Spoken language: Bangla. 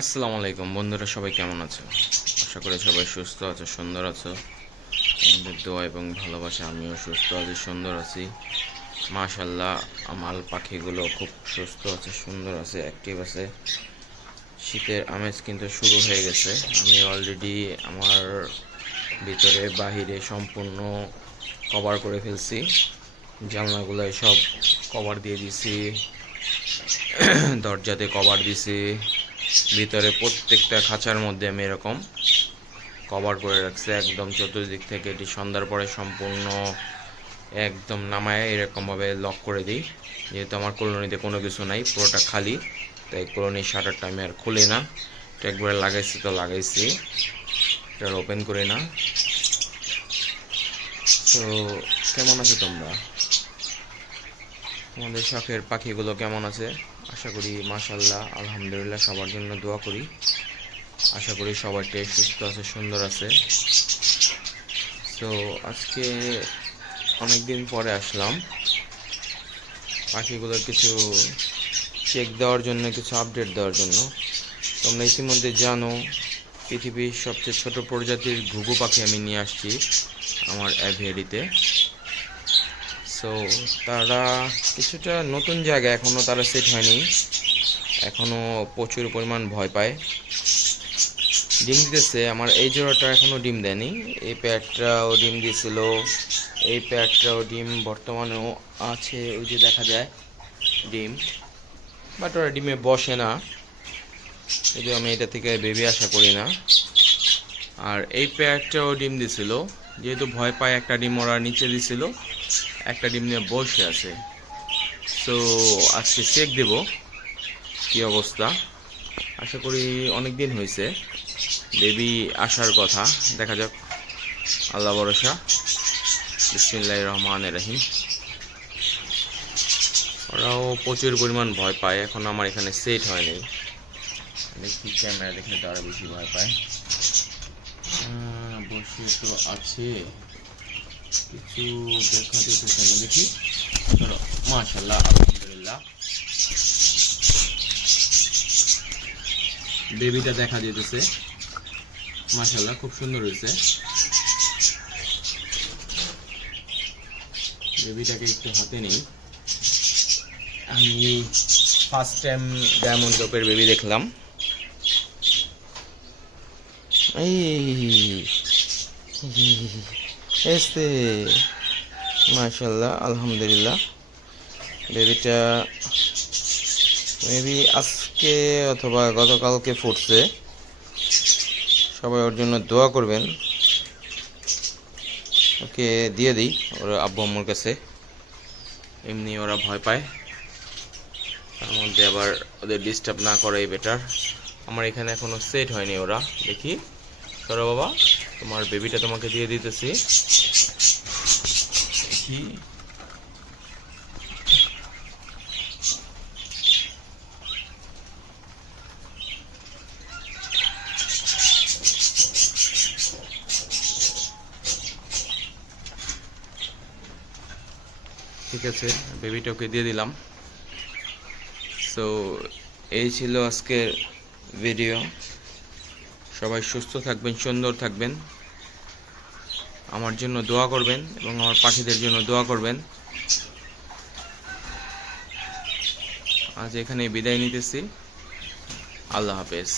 আসসালামু আলাইকুম বন্ধুরা, সবাই কেমন আছো? আশা করি সবাই সুস্থ আছো, সুন্দর আছো। আমাদের দোয়া এবং ভালোবাসা আমিও সুস্থ আছি, সুন্দর আছি মাশাআল্লাহ। আমার পাখিগুলো খুব সুস্থ আছে, সুন্দর আছে, অ্যাক্টিভ আছে। শীতের আমেজ কিন্তু শুরু হয়ে গেছে। আমি অলরেডি আমার ভিতরে বাহিরে সম্পূর্ণ কভার করে ফেলছি। জানলাগুলোয় সব কভার দিয়ে দিছি, দরজাতে কভার দিছি, ভিতরে প্রত্যেকটা খাঁচার মধ্যে আমি এরকম কভার করে রাখছি একদম চতুর্দিক থেকে। এটি সন্ধ্যার পরে সম্পূর্ণ একদম নামায় এরকমভাবে লক করে দিই, যেহেতু আমার কলোনিতে কোনো কিছু নাই, পুরোটা খালি। তাই কলোনির শাটারটা আমি আর খুলি না, একবারে লাগাইছি তো লাগাইছি, এটা ওপেন করি না। তো কেমন আছো তোমরা? আমাদের শখের পাখিগুলো কেমন আছে? আশা করি মাশাআল্লাহ আলহামদুলিল্লাহ, সবার জন্য দোয়া করি। আশা করি সবাইটাই সুস্থ আছে, সুন্দর আছে। তো আজকে অনেক দিন পরে আসলাম পাখিগুলোর কিছু চেক দেওয়ার জন্য, কিছু আপডেট দেওয়ার জন্য। তোমরা ইতিমধ্যে জানো পৃথিবীর সবচেয়ে ছোট প্রজাতির ঘুঘু পাখি আমি নিয়ে আসছি আমার অ্যাভিয়ারিতে। সো তারা কিছুটা নতুন জায়গা, এখনও তারা সেট হয়নি, এখনও প্রচুর পরিমাণ ভয় পায়। ডিম দিতেছে, আমার এই জোড়াটা এখনও ডিম দেয়নি। এই প্যাডটাও ডিম দিয়েছিল, এই প্যাডটাও ডিম বর্তমানেও আছে, ওই যে দেখা যায় ডিম, বাট ওরা ডিমে বসে না, যদিও আমি এটা থেকে বেবি আশা করি না। আর এই প্যাডটাও ডিম দিছিল, যেহেতু ভয় পায় একটা ডিম ওরা নিচে দিছিল, একটা ডিম নিয়ে বসে আছে। সো আজকে চেক দেব কি অবস্থা। আশা করি অনেক দিন হয়েছে, বেবি আসার কথা, দেখা যাক, আল্লাহ ভরসা। বিসমিল্লাহির রহমানির রহিম। ওরাও প্রচুর পরিমাণ ভয় পায়, এখন আমার এখানে সেট হয়নি, দেখি ক্যামেরা দেখলে তো আরো বেশি ভয় পায়। বসে তো আছে, কিছু দেখা যেতেছে না, দেখি। মাশাআল্লাহ আলহামদুলিল্লাহ, বেবিটা দেখা যেতেছে, মাশাআল্লাহ খুব সুন্দর হয়েছে। বেবিটাকে একটু হাতে নেই, আমি ফার্স্ট টাইম ডায়মন্ড ডপের বেবি দেখলাম। এসে মাশাআল্লাহ আলহামদুলিল্লাহ, বেবিটা মেবি আজকে অথবা গতকালকে ফুটছে। সবাই ওর জন্য দোয়া করবেন, ওকে দিয়ে দিই ওর আব্বু আম্মুর কাছে, এমনি ওরা ভয় পায়, তার মধ্যে আবার ওদের ডিস্টার্ব না করাই বেটার। আমার এখানে এখনো সেট হয়নি ওরা, দেখি। সরো বাবা, তোমার বেবিটা তোমাকে দিয়ে দিতেছি। ঠিক আছে, বেবিটা ওকে দিয়ে দিলাম। সো এই ছিল আজকের ভিডিও। সবাই সুস্থ থাকবেন, সুন্দর থাকবেন, আমার জন্য দোয়া করবেন এবং আমার পাখিদের জন্য দোয়া করবেন। আজ এখানে বিদায় নিতেছি, আল্লাহ হাফেজ।